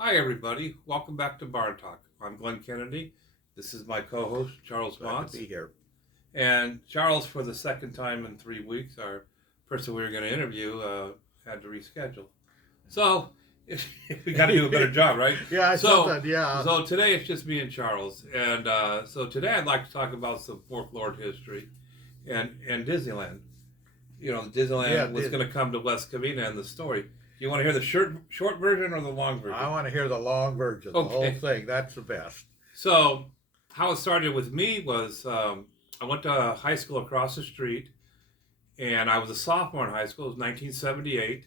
Hi, everybody. Welcome back to Bar Talk. I'm Glenn Kennedy. This is my co-host, Charles Glad Motz. to be here. And Charles, for the second time in 3 weeks, our person we were going to interview had to reschedule. So we got to do a better job, right? Yeah, I so, saw that. Yeah. So today it's just me and Charles. And so today I'd like to talk about some folklore history and Disneyland. You know, Disneyland was going to come to West Covina in the story. You want to hear the short version or the long version? I want to hear the long version, the whole thing. That's the best. So, how it started with me was I went to high school across the street, and I was a sophomore in high school. It was 1978,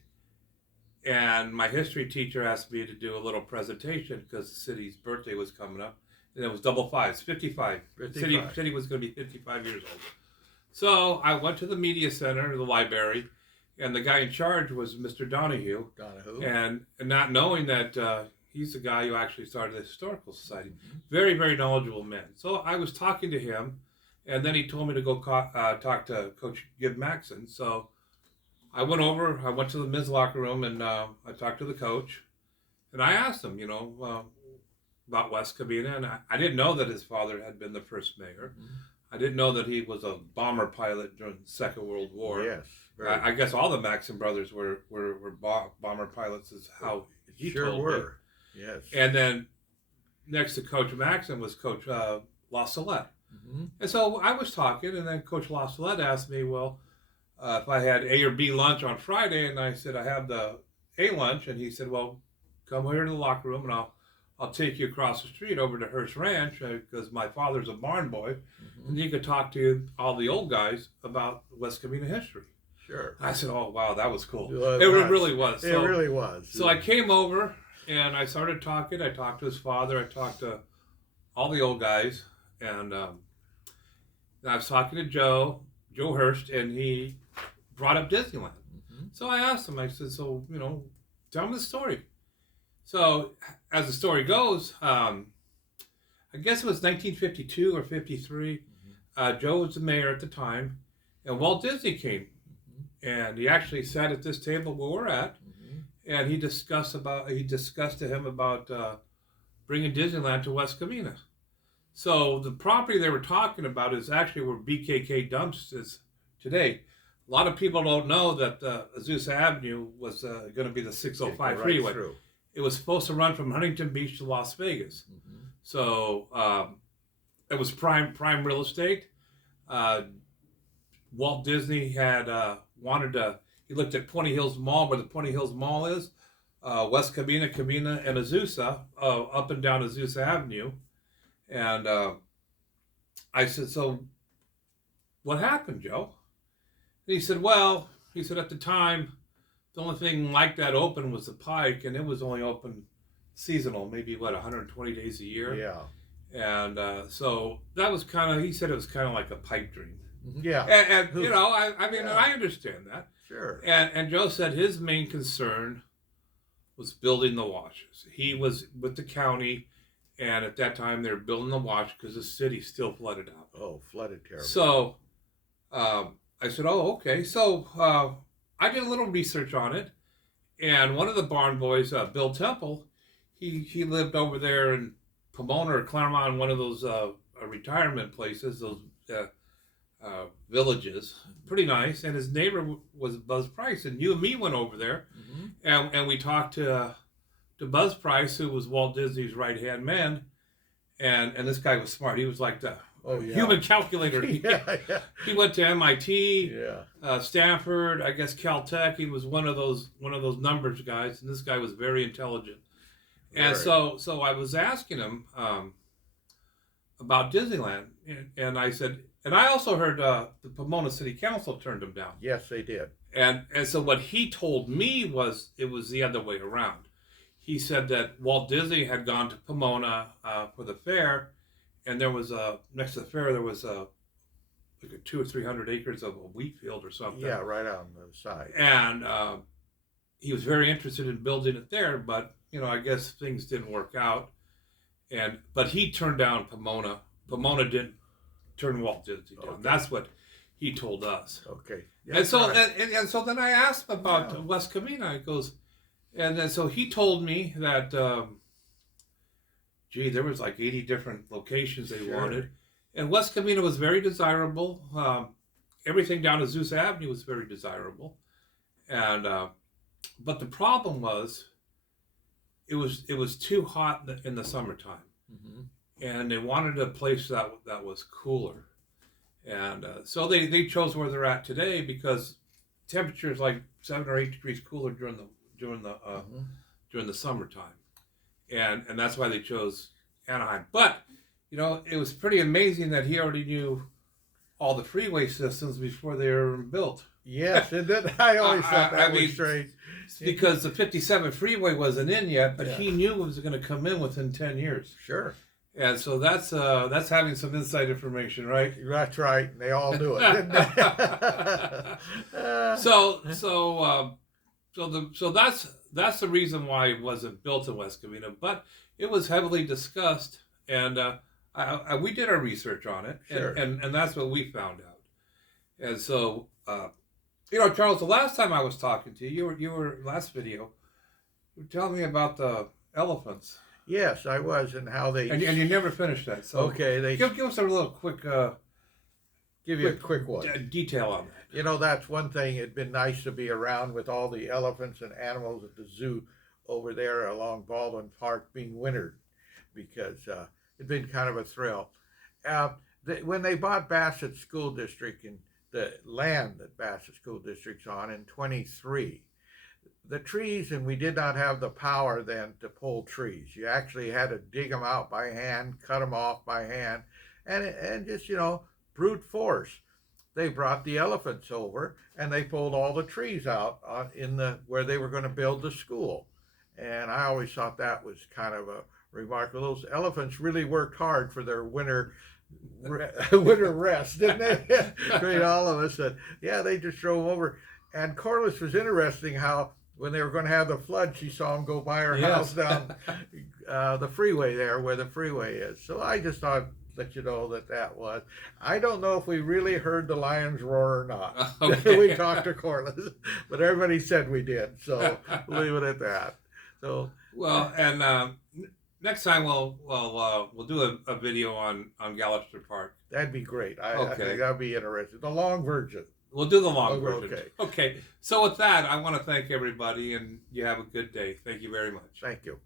and my history teacher asked me to do a little presentation because the city's birthday was coming up, and it was double fives, 55. 55. The city was going to be 55 years old. So I went to the media center, the library, and the guy in charge was Mr. Donahue. And not knowing that he's the guy who actually started the Historical Society. Mm-hmm. Very, very knowledgeable man. So I was talking to him, and then he told me to go talk to Coach Gib Maxson. So I went to the men's locker room, and I talked to the coach. And I asked him, about West Covina. And I didn't know that his father had been the first mayor. Mm-hmm. I didn't know that he was a bomber pilot during the Second World War. Yes. I guess all the Maxson brothers were bomber pilots, is how he sure told were. me. Yes. And then next to Coach Maxson was Coach La Salette. Mm-hmm. And so I was talking, and then Coach La Salette asked me, well, if I had A or B lunch on Friday, and I said, I have the A lunch, and he said, well, come here to the locker room, and I'll take you across the street over to Hearst Ranch because my father's a barn boy, mm-hmm. and you could talk to all the old guys about West Covina history. Sure. I said, oh, wow, that was cool. It really was. It really was. So I came over, and I started talking. I talked to his father. I talked to all the old guys, and I was talking to Joe Hurst, and he brought up Disneyland. Mm-hmm. So I asked him, I said, so, tell me the story. So, as the story goes, I guess it was 1952 or 53. Mm-hmm. Joe was the mayor at the time, and Walt Disney came, mm-hmm. and he actually sat at this table where we're at, mm-hmm. and he discussed to him about bringing Disneyland to West Covina. So the property they were talking about is actually where BKK Dumps is today. A lot of people don't know that Azusa Avenue was going to be the 605 freeway. Through. It was supposed to run from Huntington Beach to Las Vegas. Mm-hmm. So it was prime real estate. Walt Disney had he looked at Puente Hills Mall, where the Puente Hills Mall is, West Covina, and Azusa, up and down Azusa Avenue. And I said, so what happened, Joe? And he said, at the time, the only thing like that open was the Pike, and it was only open seasonal, maybe 120 days a year. Yeah. And so that was he said it was kind of like a pipe dream. Yeah. And I understand that. Sure. And Joe said his main concern was building the washes. He was with the county, and at that time they were building the wash because the city still flooded out. Oh, flooded terribly. So I said, oh, okay. So I did a little research on it, and one of the barn boys, Bill Temple, he lived over there in Pomona or Claremont, one of those retirement places, those villages. Pretty nice. And his neighbor was Buzz Price, and you and me went over there, mm-hmm. and we talked to Buzz Price, who was Walt Disney's right-hand man, and this guy was smart. He was like the human calculator. He went to MIT, Stanford, I guess Caltech. He was one of those numbers guys, and this guy was very intelligent. And so I was asking him about Disneyland, and I said, and I also heard the Pomona City Council turned him down. Yes, they did. And so what he told me was it was the other way around. He said that Walt Disney had gone to Pomona for the fair, and there was next to the fair there was like 200 or 300 acres of a wheat field or something. Yeah, right on the side. And he was very interested in building it there, but I guess things didn't work out. But he turned down Pomona. Pomona didn't turn Walt Disney down. Okay. That's what he told us. Okay. Yeah, and so then I asked him about West Covina. He goes, And then so he told me that, gee, there was like 80 different locations they Sure. wanted. And West Covina was very desirable. Everything down to Zeus Avenue was very desirable. And but the problem was it was too hot in the summertime, Mm-hmm. and they wanted a place that was cooler. And so they chose where they're at today because temperature is like 7 or 8 degrees cooler Mm-hmm. during the summertime, and that's why they chose Anaheim. But it was pretty amazing that he already knew all the freeway systems before they were built. Yes, and then I always thought that I was mean, strange. because the 57 freeway wasn't in yet, but Yeah. he knew it was going to come in within 10 years. Sure. And so that's having some inside information, right? That's right. They all do it, didn't they? So that's the reason why it wasn't built in West Covina, but it was heavily discussed, and we did our research on it, Sure. and that's what we found out. And so, Charles, the last time I was talking to you, you were last video, you were telling me about the elephants, Yes, I was, and how they. and you never finished that. So Okay, they give us a little quick give you a quick one. detail on that. That's one thing. It'd been nice to be around with all the elephants and animals at the zoo over there along Baldwin Park being wintered, because it'd been kind of a thrill. When they bought Bassett School District and the land that Bassett School District's on in 23, the trees, and we did not have the power then to pull trees. You actually had to dig them out by hand, cut them off by hand, and just brute force. They brought the elephants over and they pulled all the trees out where they were going to build the school. And I always thought that was kind of a remarkable. Those elephants really worked hard for their winter rest, didn't they? Great, all of us. They just drove over. And Corliss was interesting how when they were going to have the flood, she saw them go by her house down the freeway there where the freeway is. So I just thought let you know that was. I don't know if we really heard the lions roar or not. Okay. We talked to Corliss, but everybody said we did. So leave it at that. So well, and next time we'll do a video on Galluster Park. that'd be great. I Okay. think that'd be interesting. The long version. We'll do the long Oh, version. okay. Okay. So with that, I want to thank everybody, and you have a good day. Thank you very much. Thank you.